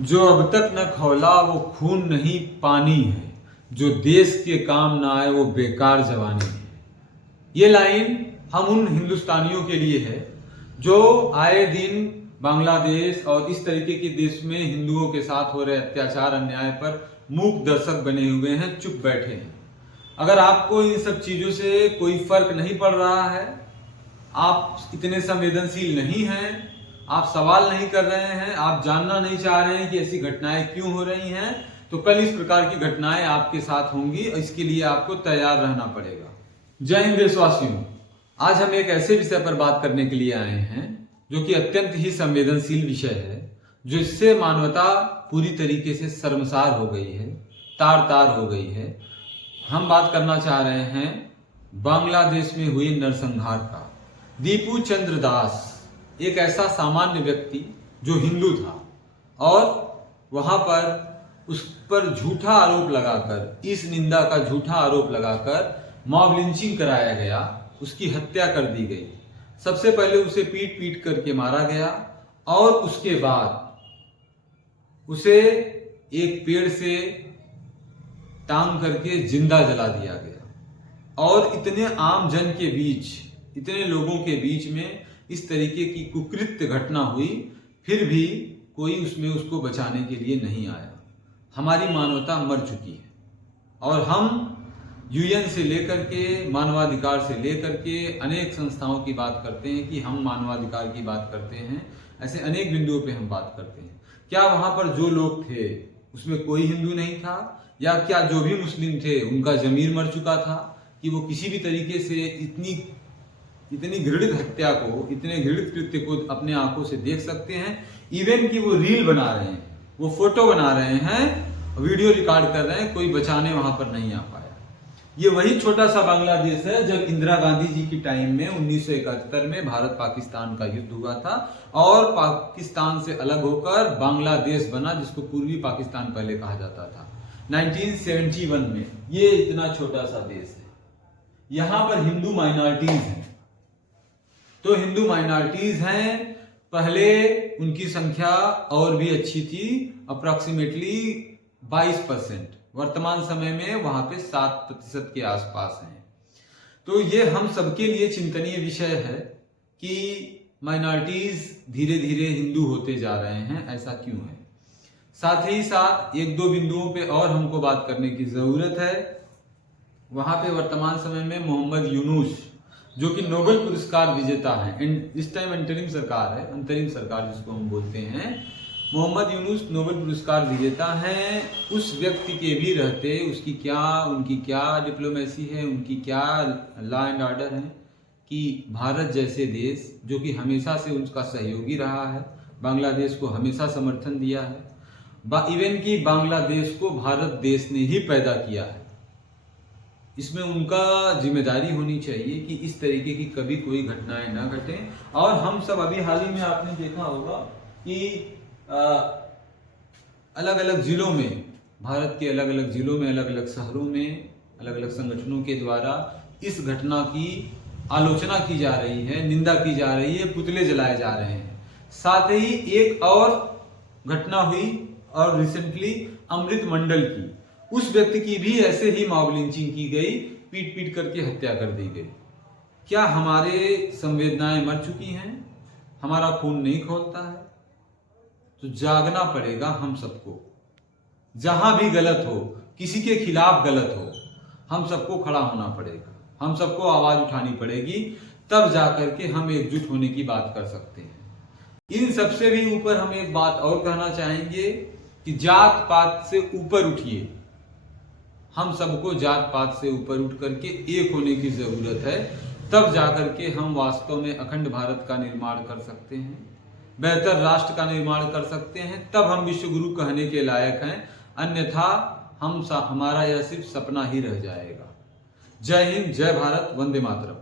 जो अब तक न खौला वो खून नहीं पानी है, जो देश के काम ना आए वो बेकार जवानी है। ये लाइन हम उन हिंदुस्तानियों के लिए है जो आए दिन बांग्लादेश और इस तरीके के देश में हिंदुओं के साथ हो रहे अत्याचार अन्याय पर मूक दर्शक बने हुए हैं, चुप बैठे हैं। अगर आपको इन सब चीजों से कोई फर्क नहीं पड़ रहा है, आप इतने संवेदनशील नहीं हैं, आप सवाल नहीं कर रहे हैं, आप जानना नहीं चाह रहे हैं कि ऐसी घटनाएं क्यों हो रही हैं, तो कल इस प्रकार की घटनाएं आपके साथ होंगी। इसके लिए आपको तैयार रहना पड़ेगा। जय हिंद देशवासियों, आज हम एक ऐसे विषय पर बात करने के लिए आए हैं जो कि अत्यंत ही संवेदनशील विषय है, जिससे मानवता पूरी तरीके से शर्मसार हो गई है, तार तार हो गई है। हम बात करना चाह रहे हैं बांग्लादेश में हुए नरसंहार का। दीपू चंद्र दास एक ऐसा सामान्य व्यक्ति जो हिंदू था और वहां पर उस पर झूठा आरोप लगाकर, इस निंदा का झूठा आरोप लगाकर मॉब लिंचिंग कराया गया, उसकी हत्या कर दी गई। सबसे पहले उसे पीट पीट करके मारा गया और उसके बाद उसे एक पेड़ से टांग करके जिंदा जला दिया गया। और इतने आम जन के बीच, इतने लोगों के बीच में इस तरीके की कुकृत्य घटना हुई, फिर भी कोई उसमें उसको बचाने के लिए नहीं आया। हमारी मानवता मर चुकी है और हम यूएन से लेकर के, मानवाधिकार से लेकर के अनेक संस्थाओं की बात करते हैं कि हम मानवाधिकार की बात करते हैं। ऐसे अनेक बिंदुओं पे हम बात करते हैं। क्या वहां पर जो लोग थे उसमें कोई हिंदू नहीं था, या क्या जो भी मुस्लिम थे उनका जमीर मर चुका था कि वो किसी भी तरीके से इतनी घृणित हत्या को, इतने घृणित कृत्य को अपने आंखों से देख सकते हैं। इवन कि वो रील बना रहे हैं, वो फोटो बना रहे हैं, वीडियो रिकॉर्ड कर रहे हैं, कोई बचाने वहां पर नहीं आ पाया। ये वही छोटा सा बांग्लादेश है जब इंदिरा गांधी जी की टाइम में 1971 में भारत पाकिस्तान का युद्ध हुआ था और पाकिस्तान से अलग होकर बांग्लादेश बना, जिसको पूर्वी पाकिस्तान पहले कहा जाता था 1971 में। ये इतना छोटा सा देश है, यहां पर हिंदू माइनॉरिटीज हैं। तो हिंदू माइनॉरिटीज हैं, पहले उनकी संख्या और भी अच्छी थी, अप्रॉक्सीमेटली 22%। वर्तमान समय में वहां पे 7% के आसपास हैं। तो ये हम सबके लिए चिंतनीय विषय है कि माइनॉरिटीज धीरे धीरे हिंदू होते जा रहे हैं, ऐसा क्यों है। साथ ही साथ एक दो बिंदुओं पे और हमको बात करने की जरूरत है। वहां पे वर्तमान समय में मोहम्मद यूनुस, जो कि नोबेल पुरस्कार विजेता है, इस टाइम अंतरिम सरकार है, अंतरिम सरकार जिसको हम बोलते हैं, मोहम्मद यूनुस नोबेल पुरस्कार विजेता हैं। उस व्यक्ति के भी रहते उनकी क्या डिप्लोमेसी है, उनकी क्या लॉ एंड ऑर्डर है कि भारत जैसे देश जो कि हमेशा से उनका सहयोगी रहा है, बांग्लादेश को हमेशा समर्थन दिया है, इवन कि बांग्लादेश को भारत देश ने ही पैदा किया है, इसमें उनका जिम्मेदारी होनी चाहिए कि इस तरीके की कभी कोई घटनाएं ना घटें। और हम सब अभी हाल ही में आपने देखा होगा कि अलग अलग जिलों में, भारत के अलग अलग जिलों में, अलग अलग शहरों में, अलग अलग संगठनों के द्वारा इस घटना की आलोचना की जा रही है, निंदा की जा रही है, पुतले जलाए जा रहे हैं। साथ ही एक और घटना हुई और रिसेंटली अमृत मंडल की, उस व्यक्ति की भी ऐसे ही मॉब लिंचिंग की गई, पीट पीट करके हत्या कर दी गई। क्या हमारे संवेदनाएं मर चुकी हैं? हमारा खून नहीं खौलता है? तो जागना पड़ेगा हम सबको। जहां भी गलत हो, किसी के खिलाफ गलत हो, हम सबको खड़ा होना पड़ेगा, हम सबको आवाज उठानी पड़ेगी, तब जाकर के हम एकजुट होने की बात कर सकते हैं। इन सबसे भी ऊपर हम एक बात और कहना चाहेंगे कि जात पात से ऊपर उठिए। हम सबको जात पात से ऊपर उठ करके एक होने की जरूरत है, तब जाकर के हम वास्तव में अखंड भारत का निर्माण कर सकते हैं, बेहतर राष्ट्र का निर्माण कर सकते हैं। तब हम विश्व गुरु कहने के लायक हैं, अन्यथा हमारा यह सिर्फ सपना ही रह जाएगा। जय हिंद, जय भारत, वंदे मातरम।